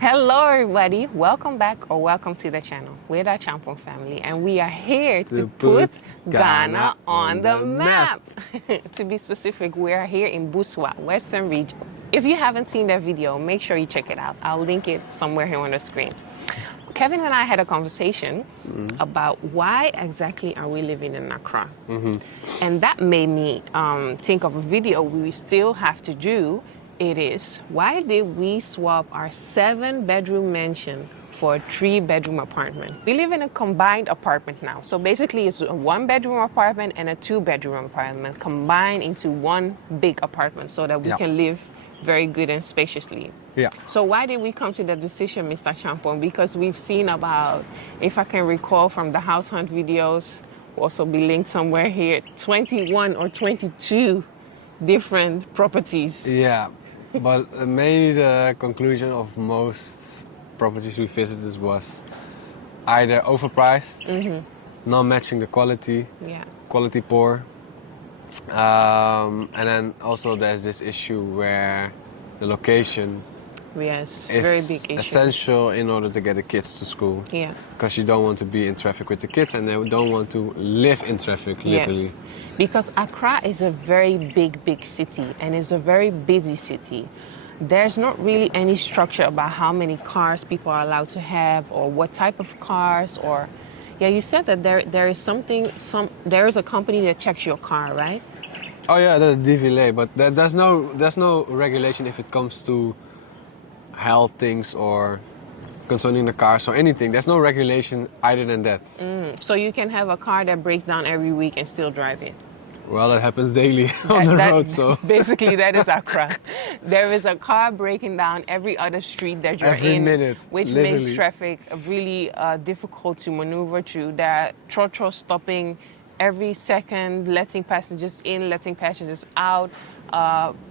Hello everybody, welcome back or welcome to the channel. We're the Acheampong family and we are here to put Ghana on the map. To be specific, we are here in Buswa, Western region. If you haven't seen that video, make sure you check it out. I'll link it somewhere here on the screen. Kevin and I had a conversation about why exactly are we living in Accra. And that made me think of a video we still have to do. It is, why did we swap our 7-bedroom mansion for a 3-bedroom apartment? We live in a combined apartment now. So basically it's a 1-bedroom apartment and a 2-bedroom apartment combined into one big apartment so that we can live very good and spaciously. So why did we come to that decision, Mr. Acheampong? Because we've seen about, if I can recall from the house hunt videos, will also be linked somewhere here, 21 or 22 different properties. But mainly the conclusion of most properties we visited was either overpriced, not matching the quality, quality poor, and then also there's this issue where the location is very big issue. Essential in order to get the kids to school. Because you don't want to be in traffic with the kids and they don't want to live in traffic, literally. Because Accra is a very big city and it's a very busy city. There's not really any structure about how many cars people are allowed to have or what type of cars or... Yeah, you said that there is a company that checks your car, right? Oh yeah, the DVLA, but there's no regulation if it comes to health things or concerning the cars or anything. There's no regulation other than that. So you can have a car that breaks down every week and still drive it? Well, it happens daily on the road, so... Basically, that is Accra. There is a car breaking down every other street that you're every in, minute, which literally makes traffic really difficult to maneuver through. There are trotros stopping every second, letting passengers in, letting passengers out.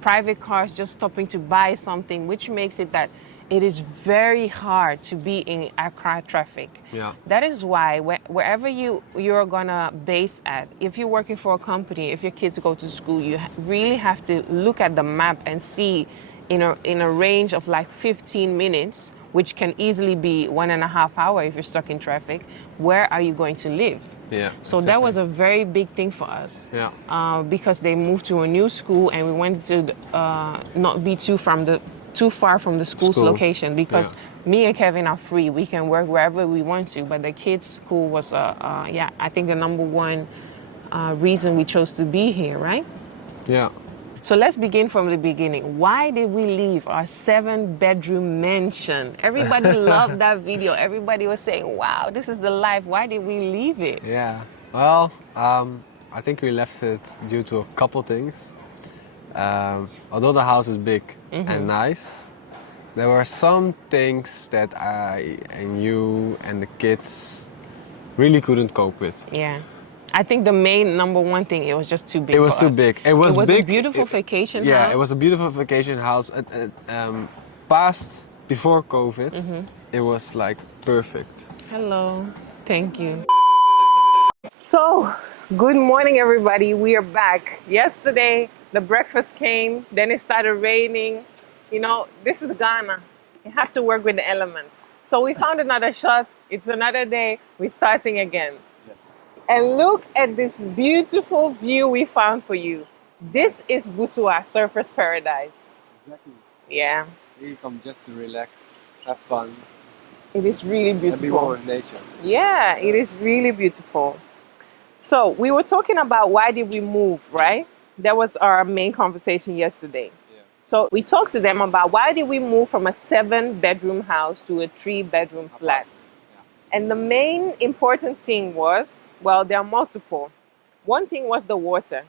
Private cars just stopping to buy something, which makes it that it is very hard to be in Accra traffic. That is why wherever you're gonna base at, if you're working for a company, if your kids go to school, you really have to look at the map and see in a range of like 15 minutes, which can easily be 1.5 hours if you're stuck in traffic, where are you going to live? So that was a very big thing for us. Because they moved to a new school and we wanted to not be too far from the school's location, because me and Kevin are free. We can work wherever we want to, but the kids' school was, I think the #1 reason we chose to be here, right? So let's begin from the beginning. Why did we leave our 7-bedroom mansion? Everybody loved that video. Everybody was saying, wow, this is the life. Why did we leave it? Well, I think we left it due to a couple things. Although the house is big and nice, there were some things that I and you and the kids really couldn't cope with. I think the main #1 thing, it was just too big. It was too big. It was big. A beautiful vacation house. Yeah, it was a beautiful vacation house. Past before COVID, it was like perfect. Hello, thank you. So, good morning, everybody. We are back. Yesterday, the breakfast came, then it started raining. You know, this is Ghana. You have to work with the elements. So we found another shot. It's another day. We're starting again. And look at this beautiful view we found for you. This is Buswa, Surfer's Paradise. Exactly. Yeah. You come just to relax, have fun. It is really beautiful. And be more with nature. Yeah, it is really beautiful. So we were talking about why did we move, right? That was our main conversation yesterday. So we talked to them about why did we move from a 7-bedroom house to a 3-bedroom flat. And the main important thing was, well, there are multiple. One thing was the water.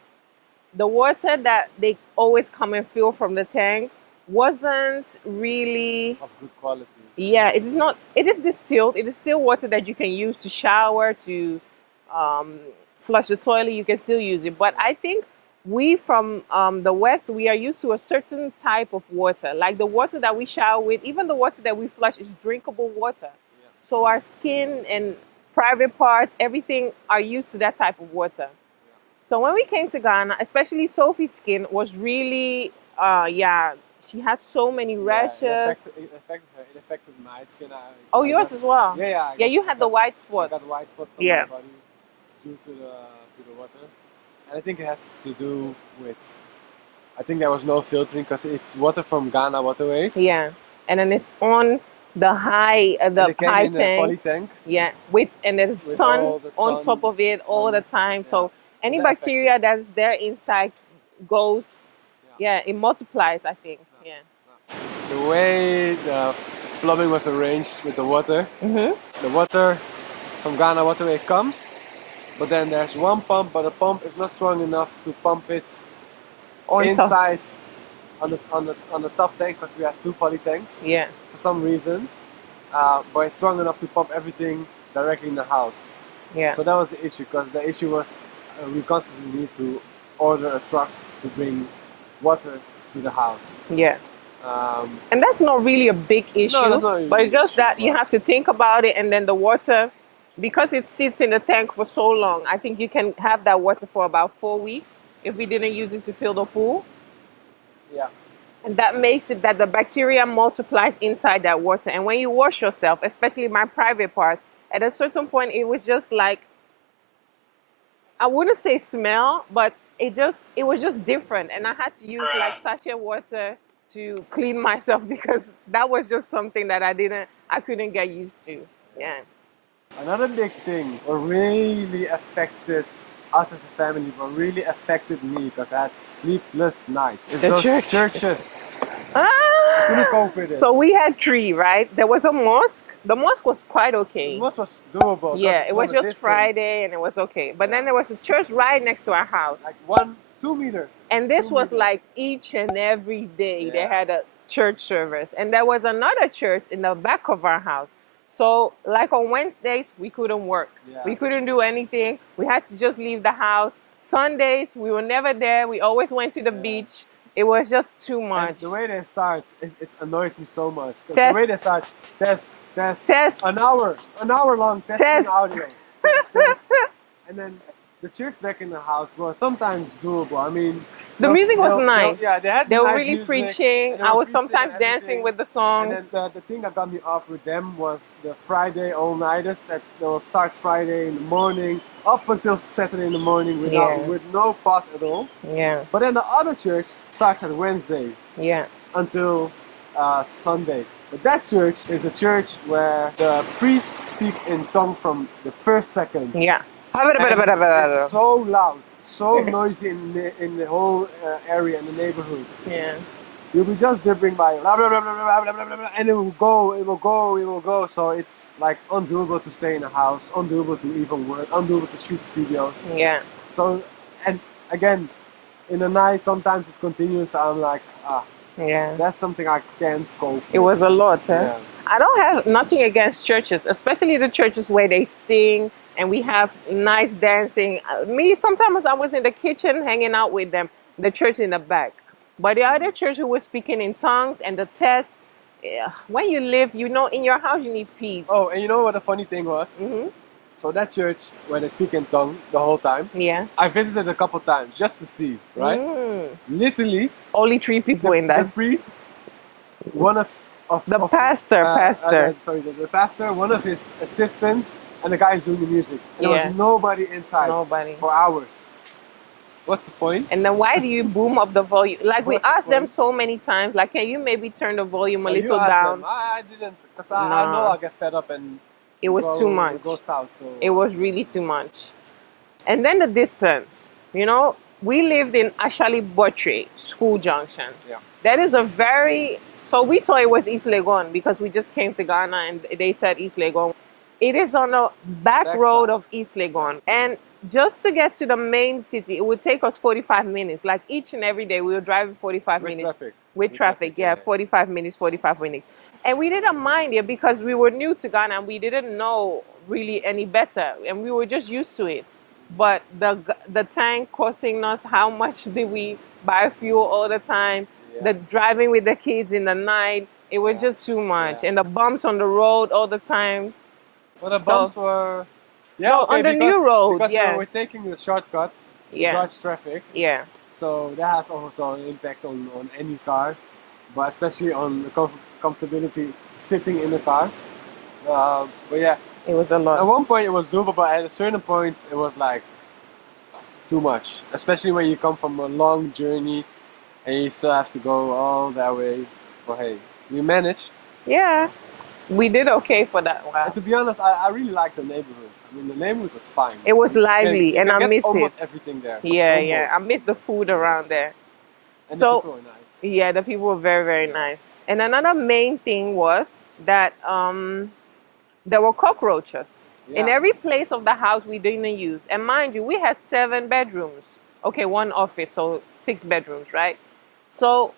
The water that they always come and fill from the tank wasn't really... of good quality. Yeah, it is not. It is distilled. It is still water that you can use to shower, to flush the toilet. You can still use it. But I think we from the West, we are used to a certain type of water. Like the water that we shower with, even the water that we flush is drinkable water. So our skin and private parts, everything are used to that type of water. So when we came to Ghana, especially Sophie's skin was really she had so many Yeah, rashes. it affected her. It affected my skin. Oh, I yours got, as well. yeah, yeah. Yeah, you had the white spots. I got white spots on Yeah. my body due to the water, and I think it has to do with. I think there was no filtering because it's water from Ghana waterways. Yeah, and then it's on the high And it came in a tank. poly tank. Yeah, and there's sun the on sun top of it all the time. yeah. So any that affects bacteria it. that's there inside goes. Yeah, it multiplies. I think. Yeah. The way the plumbing was arranged with the water, the water from Ghana waterway comes, but then there's one pump, but the pump is not strong enough to pump it inside on the top tank because we had two poly tanks. Yeah. For some reason, but it's strong enough to pump everything directly in the house. Yeah. So that was the issue because the issue was we constantly need to order a truck to bring water to the house. Yeah. And that's not really a big issue, that's not really but it's an just issue, that you have to think about it, and then the water, because it sits in the tank for so long, I think you can have that water for about 4 weeks if we didn't use it to fill the pool. Yeah. And that makes it that the bacteria multiplies inside that water. And when you wash yourself, especially my private parts, at a certain point, it was just like, I wouldn't say smell, but it was just different. And I had to use like sachet water to clean myself because that was just something that I couldn't get used to. Yeah. Another big thing what really affected us as a family, but really affected me because I had sleepless nights. It's The those church. churches. Ah! Couldn't cope with it. So we had 3, right? There was a mosque. The mosque was quite okay. The mosque was doable. Yeah, it was just Friday and it was okay. But then there was a church right next to our house. Like 2 meters. And this 2 was meters. like each and every day they Yeah. had a church service. And there was another church in the back of our house. So like on Wednesdays, we couldn't work. Yeah. We couldn't do anything. We had to just leave the house. Sundays, we were never there. We always went to the beach. It was just too much. And the way they start, it annoys me so much. 'Cause Test. The way they start, Test. an hour long testing Test. audio. Test. And then the church back in the house was sometimes doable. I mean, The music was nice. They were nice really music, preaching. and they I were was preaching sometimes and dancing everything. with the And songs. then the thing that got me off with them was the Friday all-nighters that they will start Friday in the morning up until Saturday in the morning with no pause at all. Yeah. But then the other church starts at Wednesday Yeah. until Sunday. But that church is a church where the priests speak in tongue from the first second. Yeah. It's so loud, so noisy in the whole area, in the neighborhood. Yeah. You'll be just dribbling by, blah, blah, blah, blah, blah, blah, blah, blah, blah, and it will go. So it's like undoable to stay in a house, undoable to even work, undoable to shoot videos. Yeah. So, and again, in the night, sometimes it continues. I'm like, Yeah. that's something I can't cope It with. was a lot, Yeah. I don't have nothing against churches, especially the churches where they sing and we have nice dancing. Me, sometimes I was in the kitchen hanging out with them, the church in the back. But the other church who was speaking in tongues and the test, when you live, in your house you need peace. Oh, and you know what the funny thing was? Mm-hmm. So that church, where they speak in tongue the whole time, Yeah. I visited a couple times just to see, right? Literally, Only 3 people in that. the priest, one of The of pastor, his, the pastor, one of his assistants, and the guy is doing the music. And there was nobody inside Nobody. for hours. What's the point? And then why do you boom up the volume? Like we asked them so many times, like, can you maybe turn the volume a little down? I didn't, because I know I'll get fed up and it was too much. It goes south, so. It was really too much. And then the distance, we lived in Acheampong School Junction. Yeah. That is so we thought it was East Legon because we just came to Ghana and they said East Legon. It is on the back road of East Legon. And just to get to the main city, it would take us 45 minutes. Like each and every day, we were driving 45 minutes. Traffic. With traffic, 45 minutes. And we didn't mind it because we were new to Ghana and we didn't know really any better. And we were just used to it. But the tank costing us, how much did we buy fuel all the time? The driving with the kids in the night, it was just too much. And the bumps on the road all the time. Well, the bumps were... on the new road, because we were taking the shortcuts to dodge traffic. Yeah. So that has also an impact on any car. but especially on the comfortability sitting in the car. But yeah, It was a at lot. one point it was doable, but at a certain point it was like too much. Especially when you come from a long journey and you still have to go all that way. But hey, we managed. Yeah, we did okay for that And while. to be honest, I really liked the neighborhood. I mean, the neighborhood was fine. It was lively, You and can I get miss it. almost everything there. Yeah, yeah. I Almost. miss the food around there. And the So, people were nice. yeah, the people were very, very Yeah. nice. And another main thing was that there were cockroaches in Yeah. every place of the house we didn't use. And mind you, we had 7 bedrooms. Okay, 1 office, so 6 bedrooms, right? So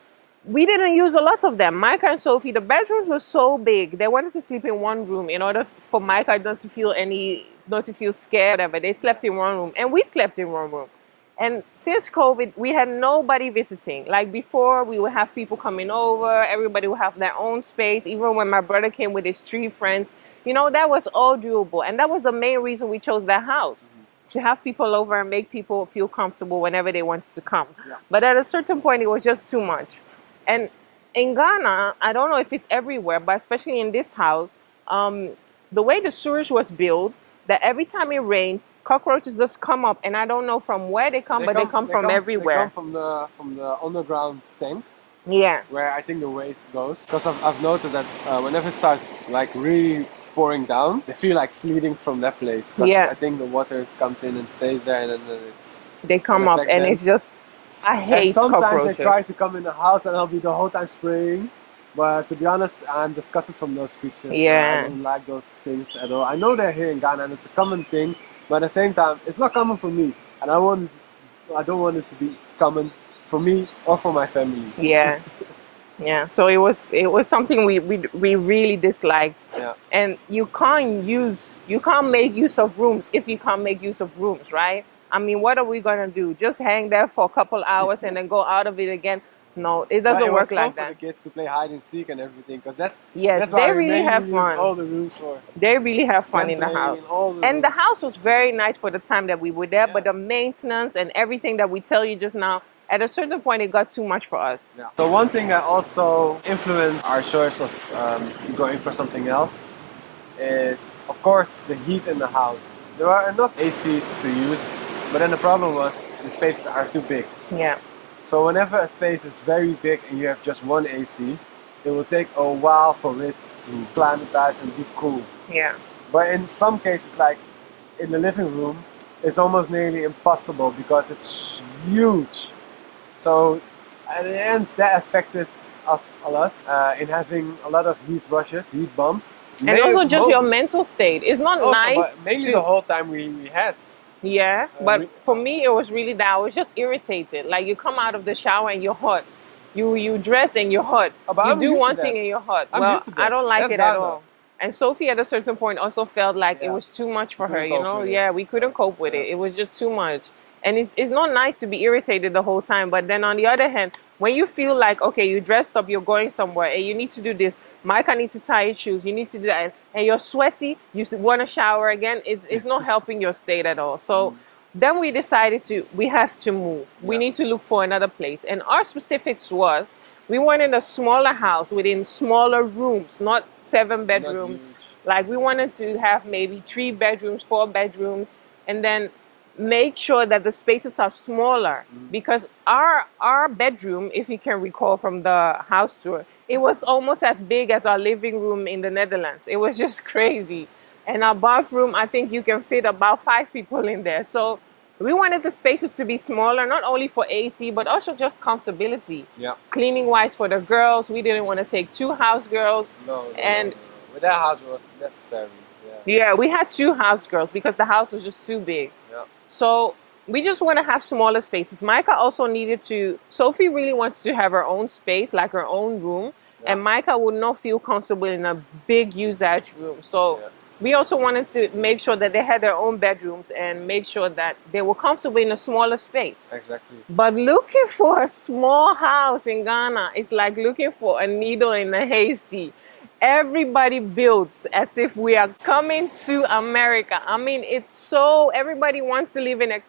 we didn't use a lot of them. Micah and Sophie, the bedrooms were so big. They wanted to sleep in one room in order for Micah not to feel scared, whatever. They slept in one room, and we slept in one room. And since COVID, we had nobody visiting. Like before, we would have people coming over. Everybody would have their own space. Even when my brother came with his 3 friends, that was all doable. And that was the main reason we chose that house, to have people over and make people feel comfortable whenever they wanted to come. Yeah. But at a certain point, it was just too much. And in Ghana, I don't know if it's everywhere, but especially in this house, the way the sewage was built, that every time it rains, cockroaches just come up, and I don't know from where they come, but they come from everywhere. They come from the underground tank Yeah, where I think the waste goes. Because I've noticed that whenever it starts like really pouring down, they feel like fleeting from that place. Because Yeah. I think the water comes in and stays there, and then they come up, affects and them. it's just, I And hate sometimes cockroaches. they try to come in the house and I'll be the whole time spraying. But to be honest, I'm disgusted from those creatures. Yeah. I don't like those things at all. I know they're here in Ghana and it's a common thing, but at the same time, it's not common for me. And I don't want it to be common for me or for my family. Yeah, yeah. So it was something we really disliked. Yeah. And you can't make use of rooms if you can't make use of rooms, right? I mean, what are we gonna do? Just hang there for a couple hours and then go out of it again? No, it doesn't But it work was fun like for that. the kids to play hide and seek and everything, because that's Yes, why they we really mainly have use fun. all the rooms for. They really have fun in the Gambling house. and all the And the rooms. house was very nice for the time that we were there, but Yeah. the maintenance and everything that we tell you just now, at a certain point, it got too much for us. Yeah. So one thing that also influenced our choice of going for something else is, of course, the heat in the house. There are enough ACs to use, but then the problem was the spaces are too big. Yeah. So whenever a space is very big and you have just one AC, it will take a while for it to climatize and be cool. Yeah. But in some cases, like in the living room, it's almost nearly impossible because it's huge. So at the end, that affected us a lot in having a lot of heat rushes, heat bumps. And also just your mental state. It's not also, nice. but mainly to, the whole time we had. Yeah, but we- for me, it was really that I was just irritated. Like you come out of the shower and you're hot. You dress and you're hot. But You I'm do used to one that. thing and you're hot. I'm Well, used to I that. don't like That's it at Ghana. all. And Sophie at a certain point also felt like it Yeah. was too much for her, couldn't you cope know? with it. Yeah, we couldn't cope with it. It was just too much. And it's not nice to be irritated the whole time. But then on the other hand, when you feel like, okay, you dressed up, you're going somewhere, and you need to do this, Micah needs to tie his shoes, you need to do that, and you're sweaty, you want to shower again, it's not helping your state at all. So then we decided we have to move. We Yeah. need to look for another place. And our specifics was, we wanted a smaller house within smaller rooms, not 7 bedrooms. huge. Like we wanted to have maybe 3 bedrooms, 4 bedrooms, and then make sure that the spaces are smaller, because our bedroom, if you can recall from the house tour, it was almost as big as our living room in the Netherlands. It was just crazy. And our bathroom, I think you can fit about 5 people in there. So we wanted the spaces to be smaller, not only for AC, but also just comfortability. Yeah. Cleaning wise for the girls, we didn't want to take 2 house girls. No. And With that house was necessary. Yeah. yeah, we had 2 house girls because the house was just too big. Yeah. So we just want to have smaller spaces. Micah also needed Sophie really wants to have her own space, like her own room. Yeah. And Micah would not feel comfortable in a big usage room. So Yeah. we also wanted to make sure that they had their own bedrooms and make sure that they were comfortable in a smaller space. Exactly. But looking for a small house in Ghana is like looking for a needle in a haystack. Everybody builds as if we are coming to America. I mean, everybody wants to live in a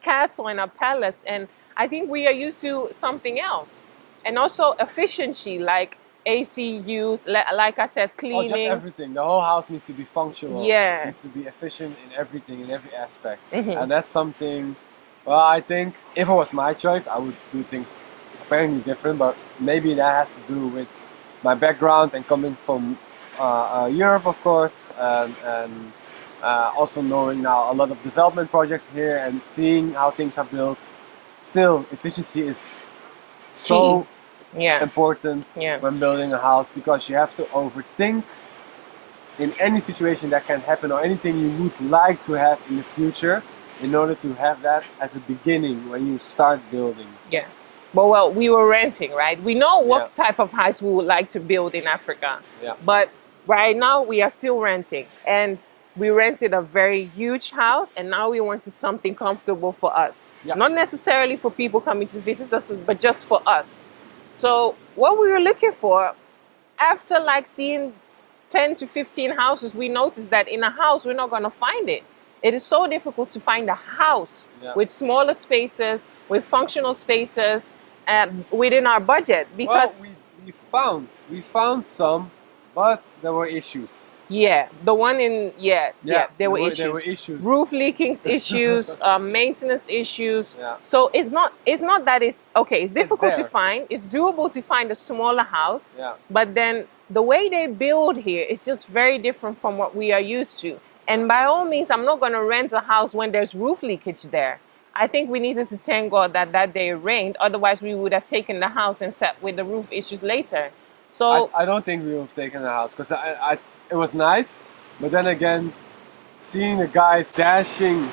castle, in a palace, and I think we are used to something else. And also efficiency, like AC use, like I said, Oh, just cleaning. everything. The whole house needs to be functional. Yeah. Needs to be efficient in everything, in every aspect. Mhm. And that's something, well, I think if it was my choice, I would do things apparently different, but maybe that has to do with my background and coming from Europe, of course, and also knowing now a lot of development projects here and seeing how things are built. Still, efficiency is so Yeah. important Yeah. when building a house, because you have to overthink in any situation that can happen or anything you would like to have in the future in order to have that at the beginning when you start building. Yeah. But well, we were renting, right? We know what type of house we would like to build in Africa. Yeah. But right now we are still renting. And we rented a very huge house, and now we wanted something comfortable for us. Yeah. Not necessarily for people coming to visit us, but just for us. So what we were looking for, after like seeing 10 to 15 houses, we noticed that in a house, we're not going to find it. It is so difficult to find a house with smaller spaces, with functional spaces, within our budget. Because well, we found some, but there were issues. yeah, the one in there were issues. There were issues. Roof leakings issues, maintenance issues. Yeah. So it's not that it's okay. It's difficult to there. find. It's doable to find a smaller house. Yeah. But then the way they build here is just very different from what we are used to. And by all means, I'm not going to rent a house when there's roof leakage there. I think we needed to thank God that day it rained. Otherwise, we would have taken the house and sat with the roof issues later. So I don't think we would have taken the house because it was nice, but then again, seeing the guys dashing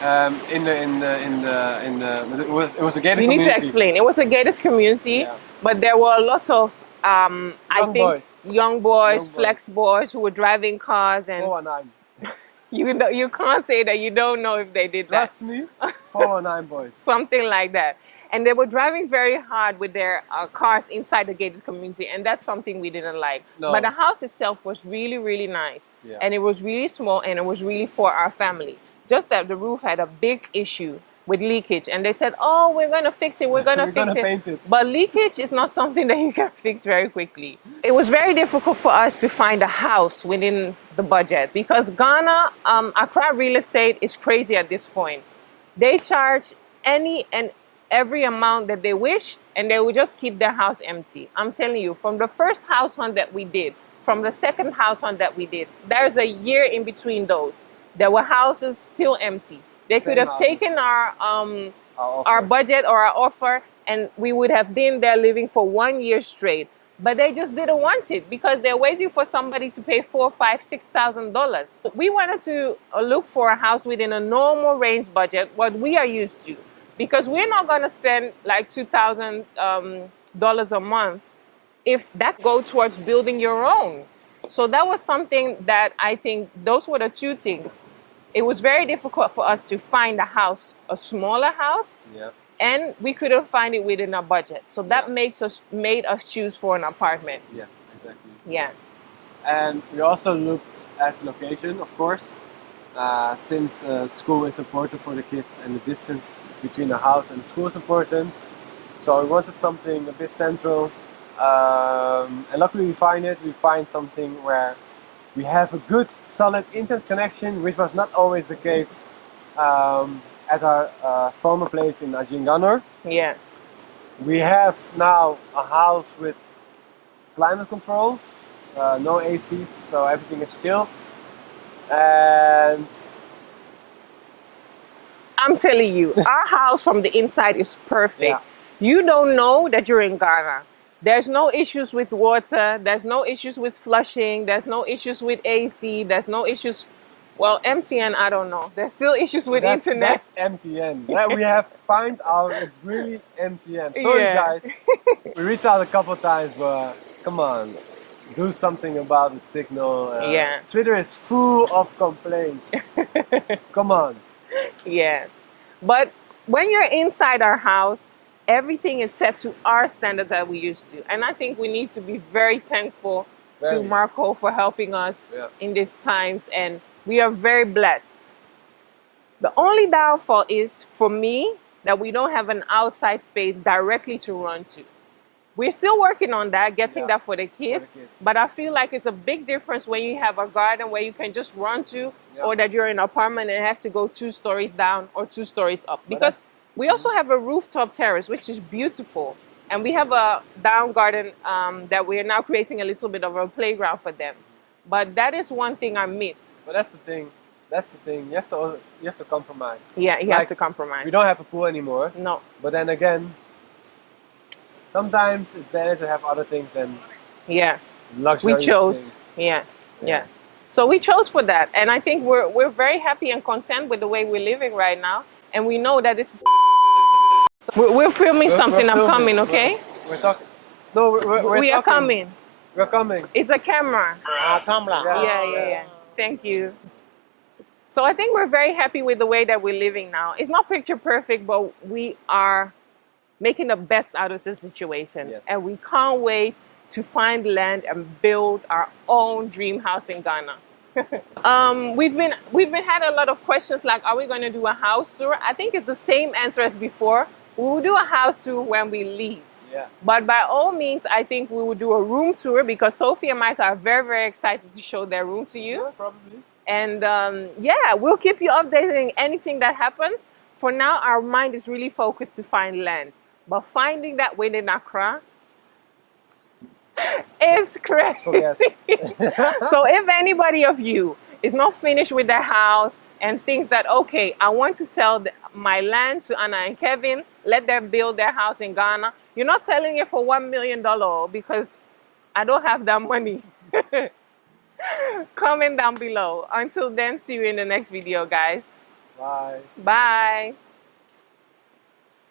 it was a gated we need community. to explain. It was a gated community, but there were a lot of young boys, flex boys who were driving cars, and 419. you can't say that you don't know if they did that. Trust me, 419 boys. Something like that. And they were driving very hard with their cars inside the gated community, and that's something we didn't like. No. But the house itself was really, really nice, and it was really small, and it was really for our family. Just that the roof had a big issue with leakage, and they said, "Oh, we're gonna fix it. We're gonna fix it." Paint it. But leakage is not something that you can fix very quickly. It was very difficult for us to find a house within the budget because Ghana, Accra real estate is crazy at this point. They charge any and every amount that they wish, and they will just keep their house empty. I'm telling you, from the first house hunt that we did, from the second house hunt that we did, there's a year in between those. There were houses still empty. They could have taken our budget or our offer, and we would have been there living for 1 year straight. But they just didn't want it because they're waiting for somebody to pay $4,000, $5,000, $6,000. We wanted to look for a house within a normal range budget, what we are used to, because we're not going to spend like $2,000 a month if that go towards building your own. So that was something that I think those were the two things. It was very difficult for us to find a house, a smaller house, and we couldn't find it within our budget. So that made us choose for an apartment. Yes, exactly. Yeah. And we also looked at location, of course, since school is important for the kids and the distance between the house and the school is important. So we wanted something a bit central. And luckily we find something where we have a good solid internet connection, which was not always the case at our former place in Acheampong. Yeah. We have now a house with climate control, no ACs, so everything is chilled. And I'm telling you, our house from the inside is perfect. Yeah. You don't know that you're in Ghana. There's no issues with water. There's no issues with flushing. There's no issues with AC. There's no issues. Well, MTN, I don't know. There's still issues with internet. That's MTN. That we have found out it's really MTN. Sorry, guys. We reached out a couple of times, but come on. Do something about the signal. Twitter is full of complaints. Come on. Yeah. But when you're inside our house, everything is set to our standards that we used to. And I think we need to be very thankful to Marco for helping us in these times. And we are very blessed. The only downfall is, for me, that we don't have an outside space directly to run to. we're still working on that, getting Yeah. that for the kids. But I feel like it's a big difference when you have a garden where you can just run to, Yeah. or that you're in an apartment and have to go 2 stories down or 2 stories up. But Because we also have a rooftop terrace, which is beautiful. And we have a down garden that we are now creating a little bit of a playground for them. But that is one thing I miss. But that's the thing. That's the thing. You have to compromise. Yeah, you have to compromise. We don't have a pool anymore. No. But then again, sometimes it's better to have other things than Yeah. luxurious We chose. things. Yeah. So we chose for that. And I think we're very happy and content with the way we're living right now. And we know that this is... We're filming something. I'm coming, okay? We're talking. No, We are talking. coming. We're coming. It's a camera. Camera. Yeah. Thank you. So I think we're very happy with the way that we're living now. It's not picture perfect, but we are making the best out of the situation. Yes. And we can't wait to find land and build our own dream house in Ghana. We've been had a lot of questions like, are we going to do a house tour? I think it's the same answer as before. We will do a house tour when we leave. Yeah. But by all means, I think we will do a room tour because Sophie and Michael are very, very excited to show their room to you. Yeah, probably. And yeah, we'll keep you updated on anything that happens. For now, our mind is really focused to find land. But finding that within Accra is crazy. So if anybody of you is not finished with their house and thinks that, okay, I want to sell my land to Anna and Kevin, let them build their house in Ghana. You're not selling it for $1 million because I don't have that money. Comment down below. Until then, see you in the next video, guys. Bye. Bye.